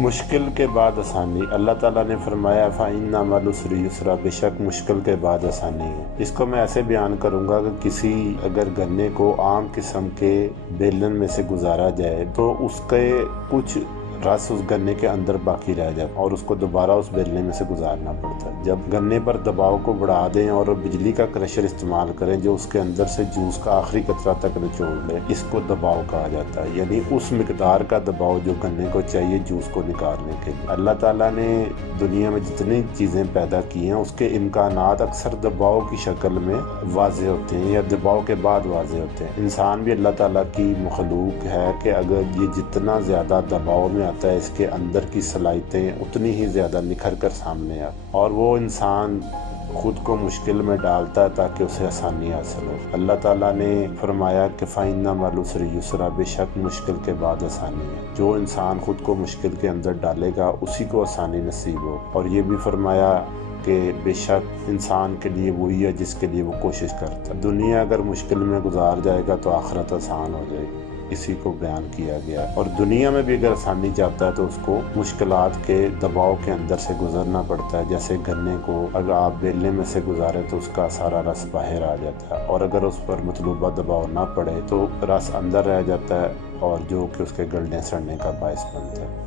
مشکل کے بعد آسانی۔ اللہ تعالیٰ نے فرمایا فَإِنَّ مَعَ الْعُسْرِ يُسْرًا، بے شک مشکل کے بعد آسانی ہے۔ اس کو میں ایسے بیان کروں گا کہ کسی اگر گنے کو عام قسم کے بیلن میں سے گزارا جائے تو اس کے کچھ رس اس گنے کے اندر باقی رہ جاتا ہے اور اس کو دوبارہ اس بیلنے میں سے گزارنا پڑتا ہے۔ جب گنے پر دباؤ کو بڑھا دیں اور بجلی کا کریشر استعمال کریں جو اس کے اندر سے جوس کا آخری قطرہ تک نچوڑ لے، اس کو دباؤ کہا جاتا ہے، یعنی اس مقدار کا دباؤ جو گنے کو چاہیے جوس کو نکالنے کے لیے۔ اللہ تعالیٰ نے دنیا میں جتنی چیزیں پیدا کی ہیں اس کے امکانات اکثر دباؤ کی شکل میں واضح ہوتے ہیں یا دباؤ کے بعد واضح ہوتے ہیں۔ انسان بھی اللہ تعالیٰ کی مخلوق ہے کہ اگر یہ جتنا زیادہ دباؤ میں آتا ہے اس کے اندر کی صلاحیتیں اتنی ہی زیادہ نکھر کر سامنے آتی اور وہ انسان خود کو مشکل میں ڈالتا ہے تاکہ اسے آسانی حاصل ہو۔ اللہ تعالیٰ نے فرمایا کہ فَإِنَّ مَعَ الْعُسْرِ يُسْرًا، بے شک مشکل کے بعد آسانی ہے۔ جو انسان خود کو مشکل کے اندر ڈالے گا اسی کو آسانی نصیب ہو۔ اور یہ بھی فرمایا کہ بے شک انسان کے لیے وہی ہے جس کے لیے وہ کوشش کرتا ہے۔ دنیا اگر مشکل میں گزار جائے گا تو آخرت آسان ہو جائے گی، اسی کو بیان کیا گیا ہے۔ اور دنیا میں بھی اگر آسانی چاہتا ہے تو اس کو مشکلات کے دباؤ کے اندر سے گزرنا پڑتا ہے۔ جیسے گنے کو اگر آپ بیلنے میں سے گزارے تو اس کا سارا رس باہر آ جاتا ہے، اور اگر اس پر مطلوبہ دباؤ نہ پڑے تو رس اندر رہ جاتا ہے اور جو کہ اس کے گلنے سڑنے کا باعث بنتا ہے۔